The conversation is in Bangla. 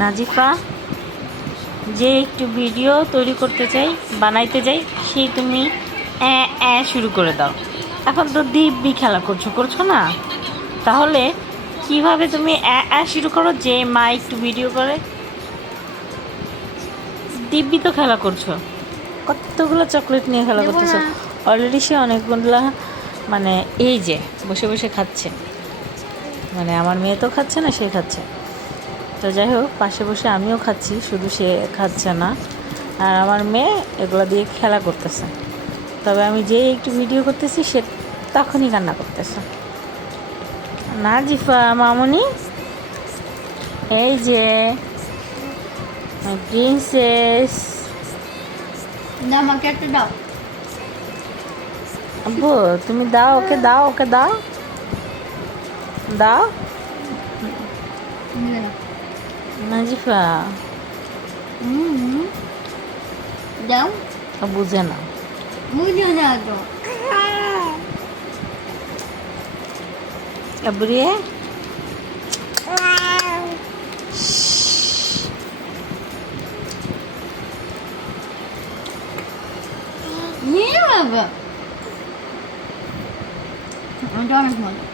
নাজিফা যে একটু ভিডিও তৈরি করতে চাই, বানাইতে যাই, সেই তুমি শুরু করে দাও। এখন তো দিব্যি খেলা করছো না, তাহলে কিভাবে তুমি শুরু করো যে মা একটু ভিডিও করে? দিব্যি তো খেলা করছো, কতগুলো চকলেট নিয়ে খেলা করতেছো। অলরেডি সে অনেকগুলা, মানে এই যে বসে বসে খাচ্ছে, মানে আমার মেয়ে তো খাচ্ছে না, সে খাচ্ছে। তো যাই হোক, পাশে বসে আমিও খাচ্ছি, শুধু সে খাচ্ছে না। আর আমার মেয়ে এগুলো দিয়ে খেলা করতেছে, তবে আমি যেই একটু ভিডিও করতেছি সে তখনই কান্না করতেছে। নাজিফা মামুনি, এই যে প্রিন্সেস। না, আমাকে একটা দাও। আব্বু তুমি দাও, ওকে দাও, ওকে দাও, দাও নাজিফা। দাও। বুঝে না, বুঝে না তো। আব্বু রে, নিয়ে বাবা, ওটা অনেক মজা।